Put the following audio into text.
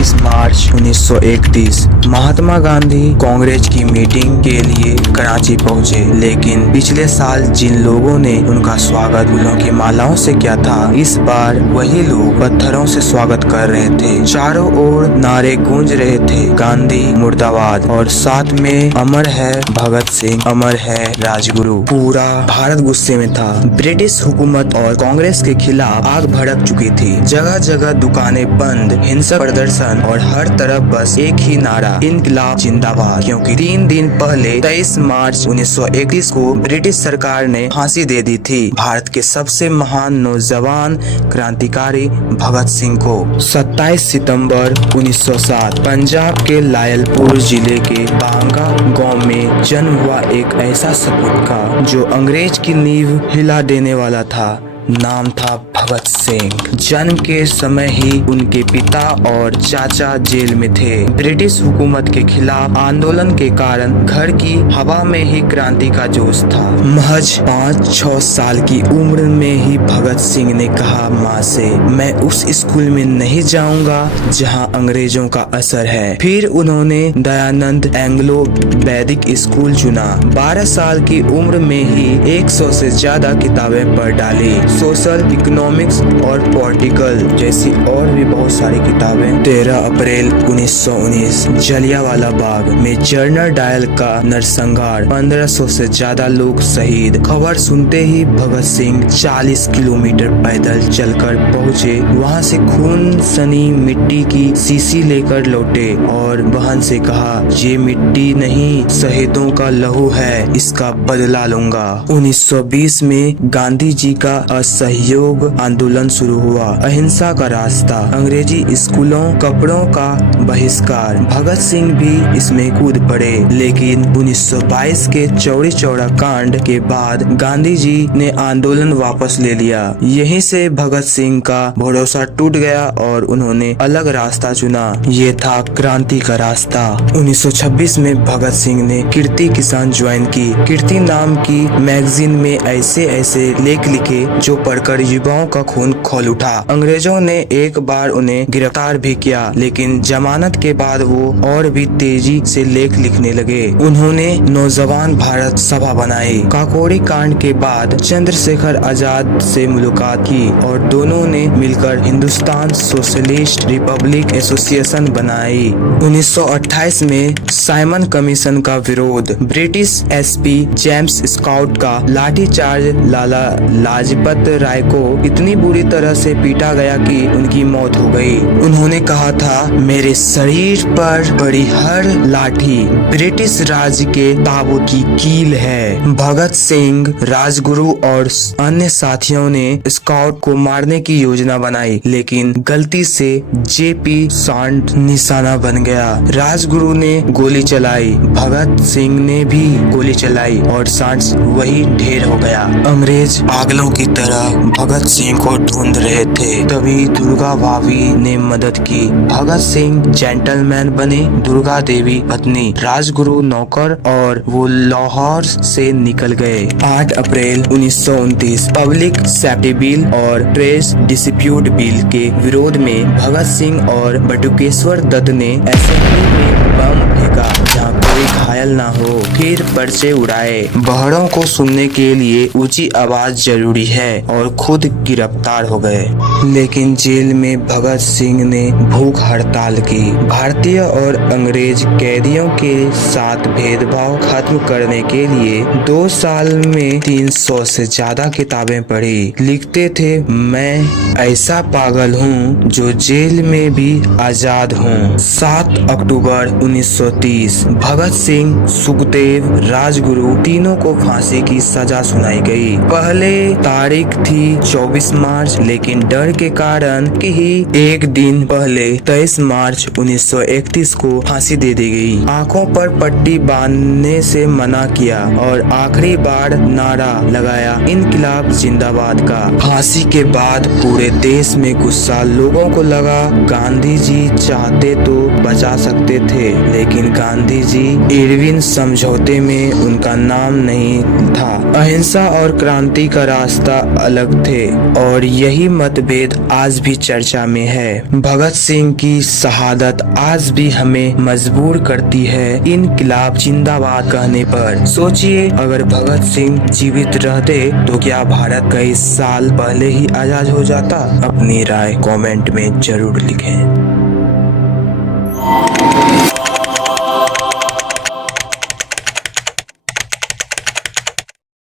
26 मार्च 1931 महात्मा गांधी कांग्रेस की मीटिंग के लिए कराची पहुंचे, लेकिन पिछले साल जिन लोगों ने उनका स्वागत फूलों की मालाओं से किया था, इस बार वही लोग पत्थरों से स्वागत कर रहे थे। चारों ओर नारे गूंज रहे थे, गांधी मुर्दाबाद, और साथ में अमर है भगत सिंह, अमर है राजगुरु। पूरा भारत गुस्से में था। ब्रिटिश हुकूमत और कांग्रेस के खिलाफ आग भड़क चुकी थी। जगह जगह दुकानें बंद, हिंसक प्रदर्शन और हर तरफ बस एक ही नारा, इनकलाब जिंदाबाद। क्योंकि 3 दिन पहले 23 मार्च 1931 को ब्रिटिश सरकार ने फांसी दे दी थी भारत के सबसे महान नौजवान क्रांतिकारी भगत सिंह को। 27 सितंबर 1907 पंजाब के लायलपुर जिले के बांगा गांव में जन्म हुआ एक ऐसा सपूत का जो अंग्रेज की नींव हिला देने वाला था। नाम था भगत सिंह। जन्म के समय ही उनके पिता और चाचा जेल में थे। ब्रिटिश हुकूमत के खिलाफ आंदोलन के कारण घर की हवा में ही क्रांति का जोश था। महज 5-6 साल की उम्र में ही भगत सिंह ने कहा माँ से, मैं उस स्कूल में नहीं जाऊंगा जहां अंग्रेजों का असर है। फिर उन्होंने दयानंद एंग्लो वैदिक स्कूल चुना। 12 साल की उम्र में ही 100 से ज्यादा किताबें पढ़ डाली। सोशल, इकोनॉमिक्स और पॉलिटिकल जैसी और भी बहुत सारी किताबें। 13 अप्रैल 1919 जलियांवाला बाग में जनरल डायर का नरसंहार, 1500 से ज्यादा लोग शहीद। खबर सुनते ही भगत सिंह 40 किलोमीटर पैदल चलकर पहुंचे। वहां से खून सनी मिट्टी की शीशी लेकर लौटे और बहन से कहा, ये मिट्टी नहीं, शहीदों का लहू है, इसका बदला लूंगा। 1920 में गांधी जी का असहयोग आंदोलन शुरू हुआ। अहिंसा का रास्ता, अंग्रेजी स्कूलों, कपड़ों का बहिष्कार। भगत सिंह भी इसमें कूद पड़े, लेकिन 1922 के चौरी चौरा कांड के बाद गांधी जी ने आंदोलन वापस ले लिया। यहीं से भगत सिंह का भरोसा टूट गया और उन्होंने अलग रास्ता चुना। ये था क्रांति का रास्ता। 1926 में भगत सिंह ने कीर्ति किसान ज्वाइन की। कीर्ति नाम की मैगजीन में ऐसे ऐसे लेख लिखे जो पढ़कर युवाओं का खून खौल उठा। अंग्रेजों ने एक बार उन्हें गिरफ्तार भी किया, लेकिन जमानत के बाद वो और भी तेजी से लेख लिखने लगे। उन्होंने नौजवान भारत सभा बनाई। काकोरी कांड के बाद चंद्रशेखर आजाद से मुलाकात की और दोनों ने मिलकर हिंदुस्तान सोशलिस्ट रिपब्लिक एसोसिएशन बनाई। 1928 में साइमन कमीशन का विरोध। ब्रिटिश एसपी जेम्स स्कॉट का लाठीचार्ज। लाला लाजपत राय को इतनी बुरी तरह से पीटा गया कि उनकी मौत हो गई। उन्होंने कहा था, मेरे शरीर पर पड़ी हर लाठी ब्रिटिश राज के ताबूत की कील है। भगत सिंह, राजगुरु और अन्य साथियों ने स्कॉट को मारने की योजना बनाई, लेकिन गलती से जेपी सांड निशाना बन गया। राजगुरु ने गोली चलाई, भगत सिंह ने भी गोली चलाई और सांड वही ढेर हो गया। अंग्रेज पागलों की तरह भगत सिंह को ढूंढ रहे थे। तभी दुर्गा भाभी ने मदद की। भगत सिंह जेंटलमैन बने, दुर्गा देवी पत्नी, राजगुरु नौकर, और वो लाहौर से निकल गए। 8 अप्रैल 1929 पब्लिक सेफ्टी बिल और प्रेस डिस्प्यूट बिल के विरोध में भगत सिंह और बटुकेश्वर दत्त ने असेंबली में बम फेंका जहाँ कोई घायल ना हो, फिर पर्चे उड़ाए। बहरों को सुनने के लिए ऊंची आवाज जरूरी है, और खुद गिरफ्तार हो गए। लेकिन जेल में भगत सिंह ने भूख हड़ताल की। भारतीय और अंग्रेज कैदियों के साथ भेदभाव खत्म करने के लिए 2 साल में 300 से ज्यादा किताबें पढ़ी। लिखते थे, मैं ऐसा पागल हूँ जो जेल में भी आजाद हूँ। 7 अक्टूबर 1930 भगत सिंह, सुखदेव, राजगुरु तीनों को फांसी की सजा सुनाई गई। पहले तारीख थी 24 मार्च, लेकिन डर के कारण ही एक दिन पहले 23 मार्च 1931 को फांसी दे दी गई। आंखों पर पट्टी बांधने से मना किया और आखिरी बार नारा लगाया, इनकलाब जिंदाबाद का। फांसी के बाद पूरे देश में गुस्सा। लोगों को लगा गांधी जी चाहते तो बचा सकते थे, लेकिन गांधी जी इरविन समझौते में उनका नाम नहीं था। अहिंसा और क्रांति का रास्ता अलग थे और यही मतभेद आज भी चर्चा में है। भगत सिंह की शहादत आज भी हमें मजबूर करती है इनकलाब जिंदाबाद कहने पर। सोचिए, अगर भगत सिंह जीवित रहते तो क्या भारत कई साल पहले ही आजाद हो जाता? अपनी राय कमेंट में जरूर लिखें।